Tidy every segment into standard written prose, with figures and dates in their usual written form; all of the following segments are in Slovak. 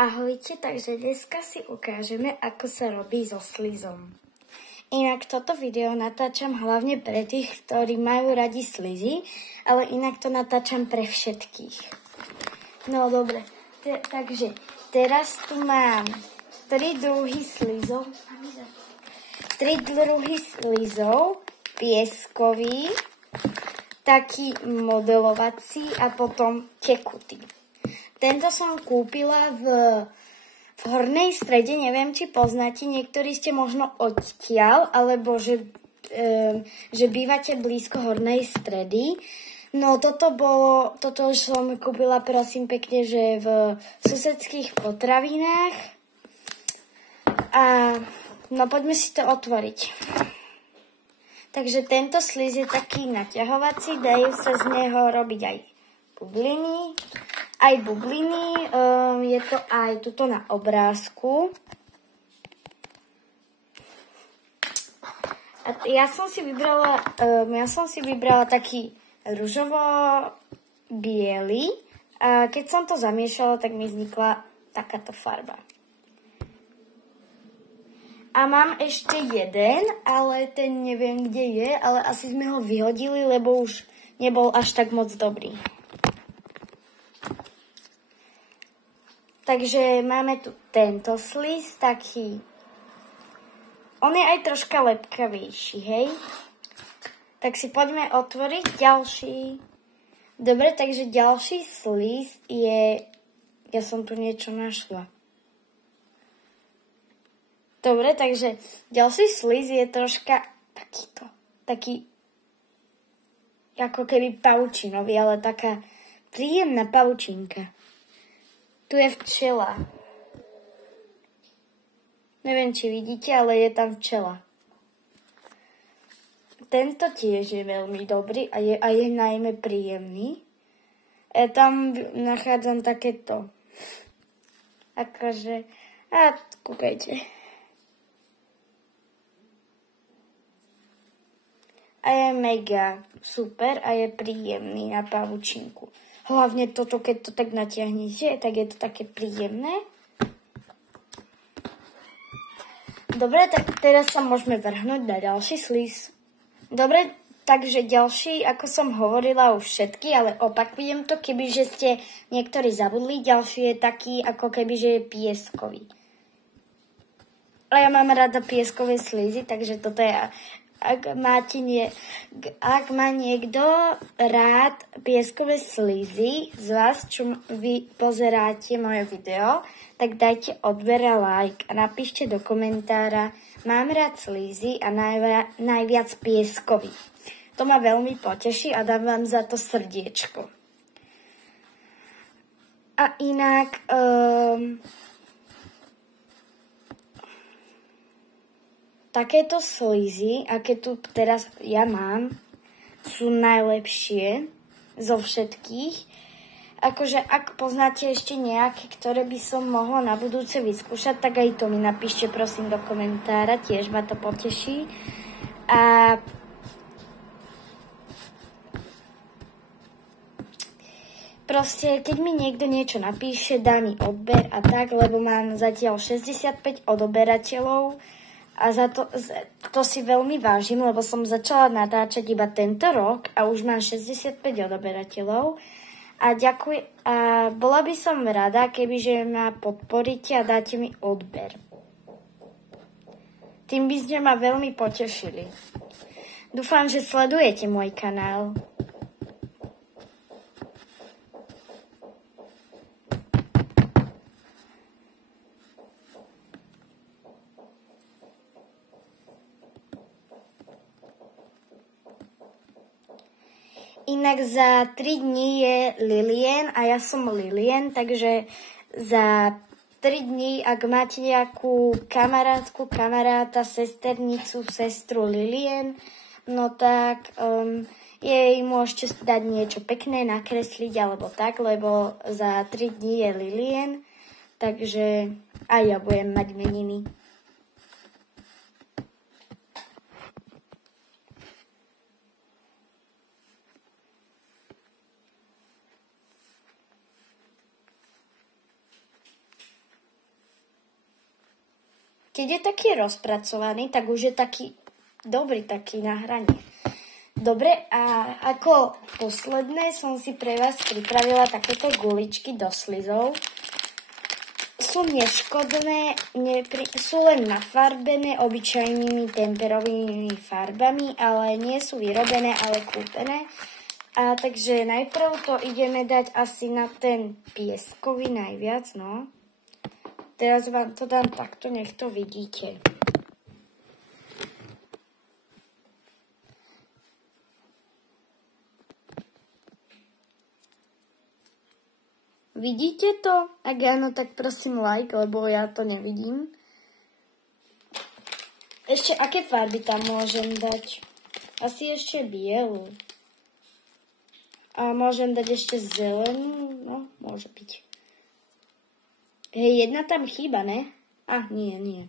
Ahojte, takže dneska si ukážeme, ako sa robí so slizom. Inak toto video natáčam hlavne pre tých, ktorí majú radi slizy, ale inak to natáčam pre všetkých. No dobre, takže teraz tu mám 3 druhy slizov. 3 druhy slizov, pieskový, taký modelovací a potom tekutý. Tento som kúpila v Hornej Strede, neviem, či poznáte, niektorí ste možno odtiaľ, alebo že bývate blízko Hornej Stredy. No toto som kúpila, prosím pekne, že v susedských potravinách. A no poďme si to otvoriť. Takže tento sliz je taký naťahovací, dajú sa z neho robiť aj bubliny. Je to aj tuto na obrázku. A ja som si vybrala taký ružovo-biely. A keď som to zamiešala, tak mi vznikla takáto farba. A mám ešte jeden, ale ten neviem, kde je, ale asi sme ho vyhodili, lebo už nebol až tak moc dobrý. Takže máme tu tento sliz, taký, on je aj troška lepkavejší, hej? Tak si poďme otvoriť ďalší. Dobre, takže ďalší sliz je, ja som tu niečo našla. Dobre, takže ďalší sliz je troška taký ako keby pavučinový, ale taká príjemná pavučinka. Tu je včela. Neviem, či vidíte, ale je tam včela. Tento tiež je veľmi dobrý a je najmä príjemný. Ja tam nachádzam takéto. Akože, kúkajte. A je mega super a je príjemný na pavučinku. Hlavne toto, keď to tak natiahnete, tak je to také príjemné. Dobre, tak teraz sa môžeme vrhnúť na ďalší sliz. Dobre, takže ďalší, ako som hovorila už všetky, ale opakujem to, kebyže ste niektorí zabudli. Ďalší je taký, ako kebyže je pieskový. A ja mám rada pieskové slizy, takže toto je... Ak má niekto rád pieskové slizy z vás, čo vy pozeráte moje video, tak dajte odber a like a napíšte do komentára, mám rád slizy a najviac pieskový. To ma veľmi poteší a dám vám za to srdiečko. A inak... Takéto slizy, aké tu teraz ja mám, sú najlepšie zo všetkých. Akože ak poznáte ešte nejaké, ktoré by som mohla na budúce vyskúšať, tak aj to mi napíšte prosím do komentára, tiež ma to poteší. A proste, keď mi niekto niečo napíše, dá mi odber a tak, lebo mám zatiaľ 65 odoberateľov. A za to si veľmi vážim, lebo som začala natáčať iba tento rok a už mám 65 odoberateľov. A bola by som rada, kebyže ma podporíte a dáte mi odber. Tým by ste ma veľmi potešili. Dúfam, že sledujete môj kanál. Inak za 3 dní je Lilien a ja som Lilien, takže za 3 dní, ak máte nejakú kamarátku, kamaráta, sesternicu, sestru Lilien, no tak jej môžete dať niečo pekné, nakresliť alebo tak, lebo za 3 dní je Lilien, takže aj ja budem mať meniny. keď je taký rozpracovaný, tak už je taký dobrý, taký na hrane. Dobre, a ako posledné som si pre vás pripravila takéto guličky do slizov. Sú neškodné, sú len nafarbené obyčajnými temperovými farbami, ale nie sú vyrobené, ale kúpené. A takže najprv to ideme dať asi na ten pieskový najviac, no. Teraz vám to dám takto, nech to vidíte. Vidíte to? Ak áno, tak prosím like, lebo ja to nevidím. Ešte aké farby tam môžem dať? Asi ešte bielu. A môžem dať ešte zelenú? No, môže byť. Hej, jedna tam chýba, ne? Nie.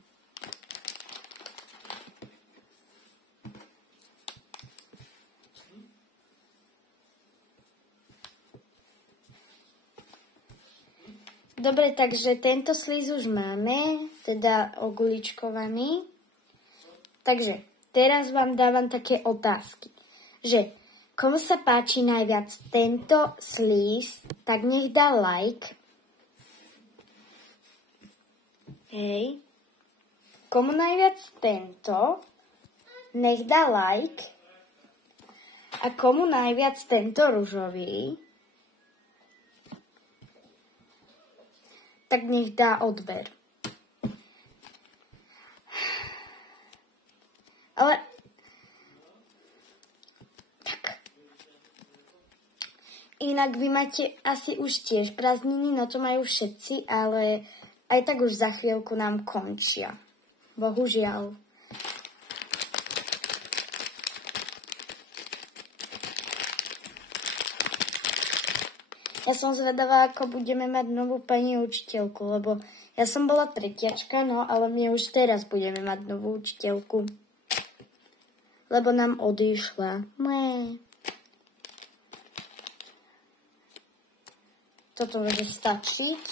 Dobre, takže tento slíz už máme, teda oguličkovaný. Takže teraz vám dávam také otázky, že komu sa páči najviac tento slíz, tak nech dá like. Hej. Komu najviac tento, nech dá like. A komu najviac tento ružový, tak nech dá odber. Ale tak. Inak vy máte asi už tiež prázdniny, no to majú všetci, ale aj tak už za chvíľku nám končia. Bohužiaľ. Ja som zvedavá, ako budeme mať novú pani učiteľku, lebo ja som bola tretiačka, no ale my už teraz budeme mať novú učiteľku. Lebo nám odišla. Toto bude stačiť.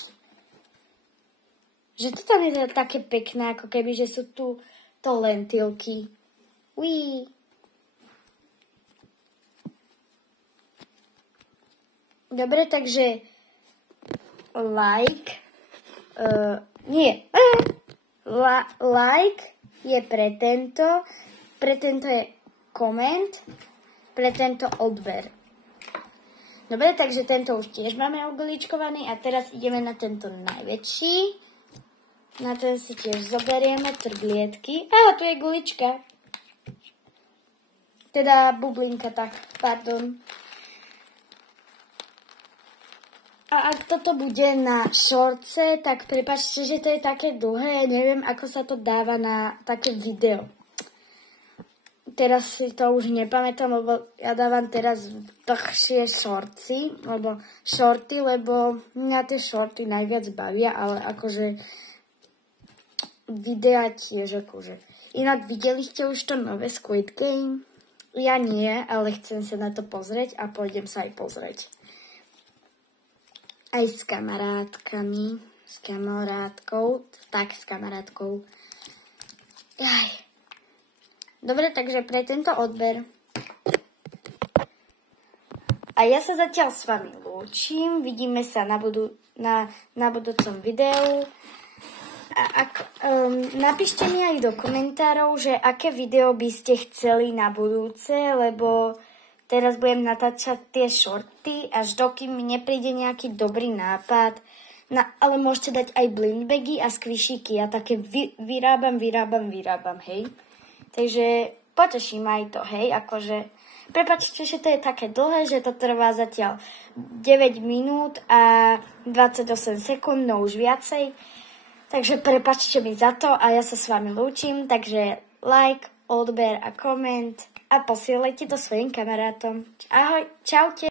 Že to tam je také pekné, ako keby, že sú tu to lentilky. Uí. Dobre, takže like je pre tento je koment, pre tento odber. Dobre, takže tento už tiež máme oguličkovaný a teraz ideme na tento najväčší. Na ten si tiež zoberieme trblietky. Tu je gulička. Teda bublinka, tak, pardon. A ak toto bude na šortce, tak prepáčte, že to je také dlhé. Neviem, ako sa to dáva na také video. Teraz si to už nepamätám, lebo ja dávam teraz dlhšie šorty, lebo mňa tie šorty najviac bavia, ale akože videa tiež akože. Inak videli ste už to nové Squid Game? Ja nie, ale chcem sa na to pozrieť a pôjdem sa aj pozrieť. Aj s kamarátkou. Dobre, takže pre tento odber. A ja sa zatiaľ s vami lúčim. Vidíme sa na budúcom videu. Napíšte mi aj do komentárov, že aké video by ste chceli na budúce, lebo teraz budem natáčať tie šorty, až dokým mi nepríde nejaký dobrý nápad. Ale môžete dať aj blindbagy a squishiky. Ja také vyrábam, hej. Takže poteším aj to, hej, akože. Prepáčte, že to je také dlhé, že to trvá zatiaľ 9 minút a 28 sekúnd, no už viacej. Takže prepáčte mi za to a ja sa s vami lúčim, takže like, odber a koment a posielajte to svojim kamarátom. Ahoj, čaute.